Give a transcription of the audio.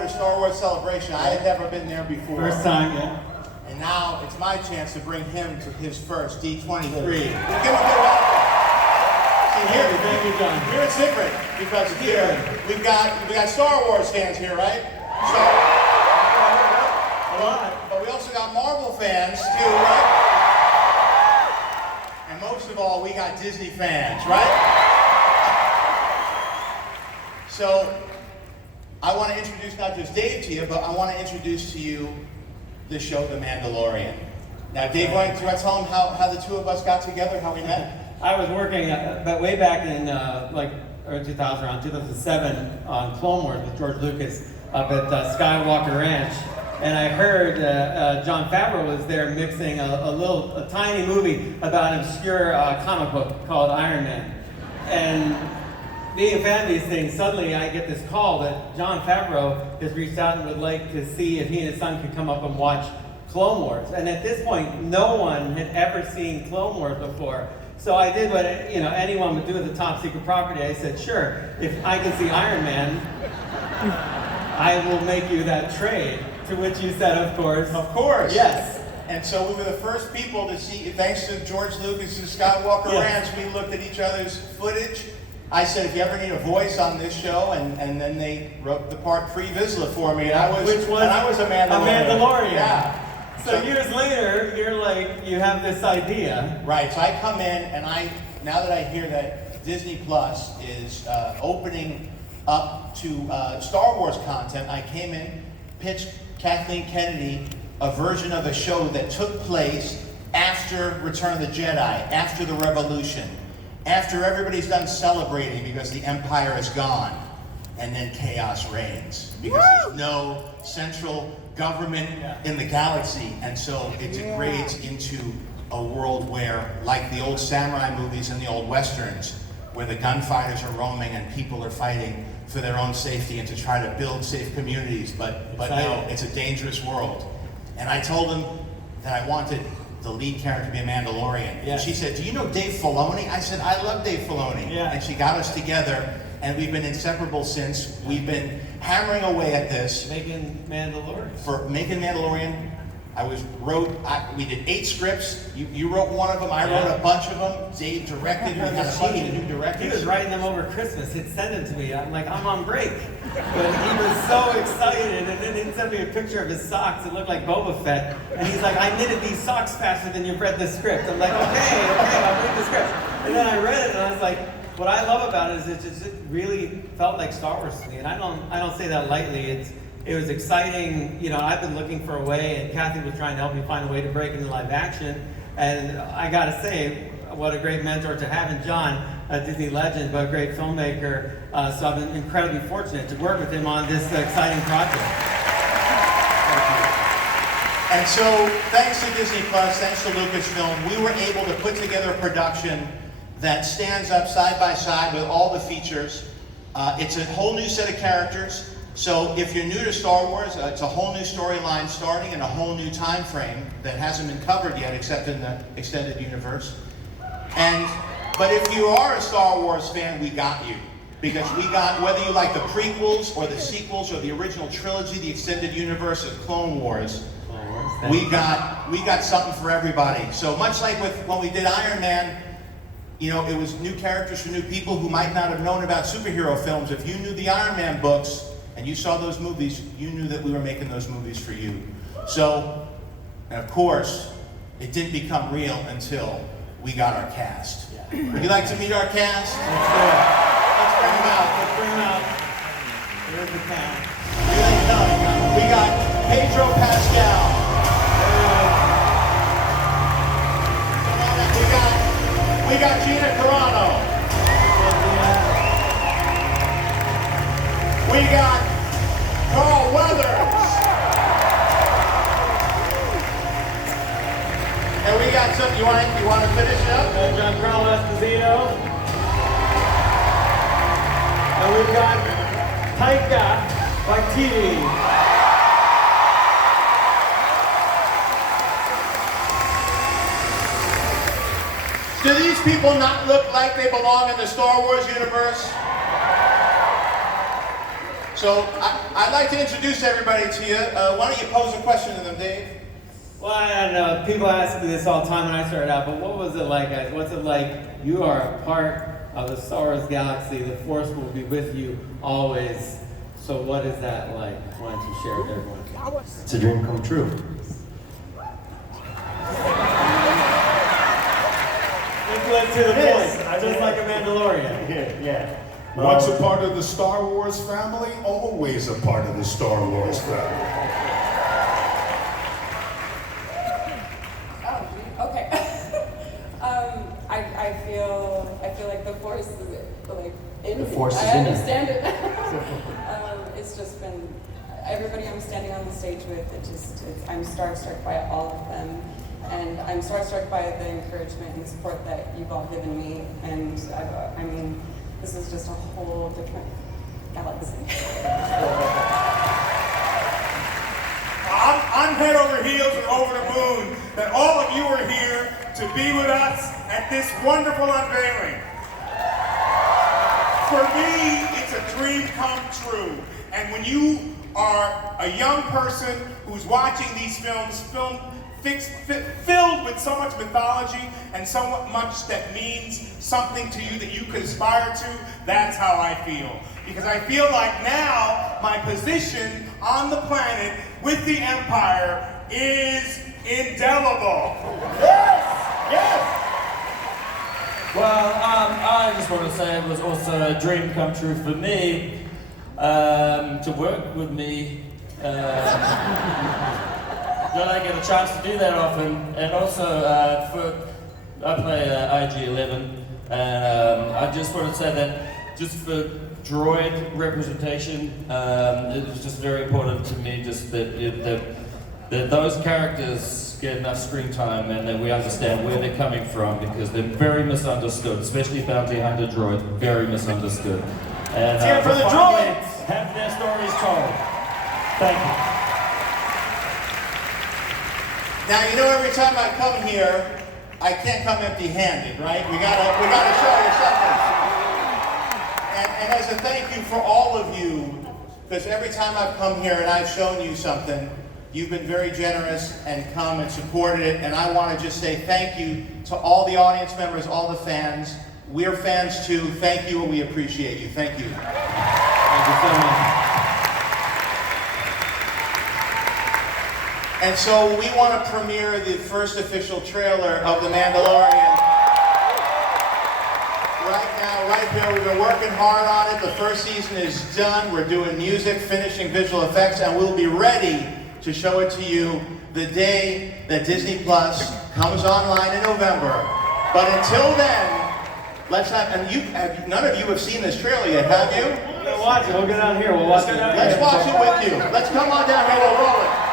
to Star Wars Celebration. I had never been there before. First time, yeah. And now it's my chance to bring him to his first D23. Give him a good welcome. See, Thank you, John. here it's different because here we got Star Wars fans here, right? So, A lot. but we also got Marvel fans too, right? And most of all, we got Disney fans, right? So, I want to introduce not just Dave to you, but I want to introduce to you the show, The Mandalorian. Now, Dave, why don't you tell them how the two of us got together, how we met? I was working, but way back in early 2000, around 2007, on Clone Wars with George Lucas up at Skywalker Ranch, and I heard Jon Favreau was there mixing a tiny movie about an obscure comic book called Iron Man, and being a fan of these things, suddenly I get this call that Jon Favreau has reached out and would like to see if he and his son could come up and watch Clone Wars. And at this point, no one had ever seen Clone Wars before. So I did what anyone would do with a top secret property. I said, sure, if I can see Iron Man, I will make you that trade. To which you said, of course. Of course. Yes. And so we were the first people to see, thanks to George Lucas's Skywalker Ranch, we looked at each other's footage. I said, if you ever need a voice on this show, and then they wrote the part Free Vizsla for me, and I was a Mandalorian. A Mandalorian. Yeah. So years later, you're like, you have this idea. Right, so I come in, and now that I hear that Disney Plus is opening up to Star Wars content, I came in, pitched Kathleen Kennedy a version of a show that took place after Return of the Jedi, after the Revolution, after everybody's done celebrating because the Empire is gone, and then chaos reigns because there's no central government in the galaxy, and so it degrades into a world where, like the old samurai movies and the old westerns, where the gunfighters are roaming and people are fighting for their own safety and to try to build safe communities, but no, it's a dangerous world. And I told them that I wanted the lead character to be a Mandalorian. Yes. And she said, do you know Dave Filoni? I said, I love Dave Filoni. Yeah. And she got us together, and we've been inseparable since. We've been hammering away at this. Making Mandalorian. For making Mandalorian, we did 8 scripts. You wrote one of them, I wrote a bunch of them. Dave directed, we got a bunch of new directors. He was writing them over Christmas. He'd send them to me. I'm like, I'm on break. But he was so excited, and then he'd send me a picture of his socks. It looked like Boba Fett. And he's like, I knitted these socks faster than you've read the script. I'm like, okay, I'll read the script. And then I read it, and I was like, what I love about it is it really felt like Star Wars to me. And I don't say that lightly. It was exciting. I've been looking for a way, and Kathy was trying to help me find a way to break into live action. And I gotta say, what a great mentor to have in John, a Disney legend, but a great filmmaker. So I've been incredibly fortunate to work with him on this exciting project. And so, thanks to Disney Plus, thanks to Lucasfilm, we were able to put together a production that stands up side by side with all the features. It's a whole new set of characters. So if you're new to Star Wars, it's a whole new storyline starting in a whole new time frame that hasn't been covered yet except in the extended universe. But if you are a Star Wars fan, we got you. Because we got, whether you like the prequels or the sequels or the original trilogy, the extended universe of Clone Wars, we got something for everybody. So much like when we did Iron Man, it was new characters for new people who might not have known about superhero films. If you knew the Iron Man books and you saw those movies, you knew that we were making those movies for you. So, and of course, it didn't become real until we got our cast. Yeah. Would you like to meet our cast? Let's do it. Let's bring them out. Let's bring them out. Here's the cast. We got Pedro Pascal. We got Gina Carano. We got Carl Weathers. And we got some, you want to finish up? Giancarlo Esposito. And we've got Taika Waititi. Do these people not look like they belong in the Star Wars universe? So I'd like to introduce everybody to you. Why don't you pose a question to them, Dave? Well, I don't know. People ask me this all the time when I started out, but what was it like, guys? What's it like? You are a part of the Star Wars galaxy. The Force will be with you always. So what is that like? Why don't you share with everyone? It's a dream come true. Let's to the point, just like a Mandalorian. Yeah. Once a part of the Star Wars family, always a part of the Star Wars family. Oh, okay. I feel like the Force is like in The me. Force is I in you. understand it. It's just been everybody I'm standing on the stage with. I'm starstruck by all of them. And I'm starstruck by the encouragement and support that you've all given me. And I mean, this is just a whole different galaxy. I'm head over heels and over the moon that all of you are here to be with us at this wonderful unveiling. For me, it's a dream come true. And when you are a young person who's watching these films, filled with so much mythology and so much that means something to you that you could aspire to, that's how I feel. Because I feel like now my position on the planet with the Empire is indelible. Yes! Well, I just want to say it was also a dream come true for me to work with me. Don't I get a chance to do that often, and also I play IG-11, and I just want to say that just for droid representation, it was just very important to me just that those characters get enough screen time and that we understand where they're coming from, because they're very misunderstood, especially Bounty Hunter droid, very misunderstood. And Here for the droids! Have their stories told. Thank you. Now, you know, every time I come here, I can't come empty-handed, right? We gotta show you something. And as a thank you for all of you, because every time I've come here and I've shown you something, you've been very generous and come and supported it. And I want to just say thank you to all the audience members, all the fans. We're fans too. Thank you, and we appreciate you. Thank you. Thank you so much. And so we want to premiere the first official trailer of The Mandalorian. Right now, right here, we've been working hard on it. The first season is done. We're doing music, finishing visual effects, and we'll be ready to show it to you the day that Disney Plus comes online in November. But until then, let's have, and none of you have seen this trailer yet, have you? We'll watch it. We'll get down here. We'll watch it. Let's watch it with you. Let's come on down here. We'll roll it.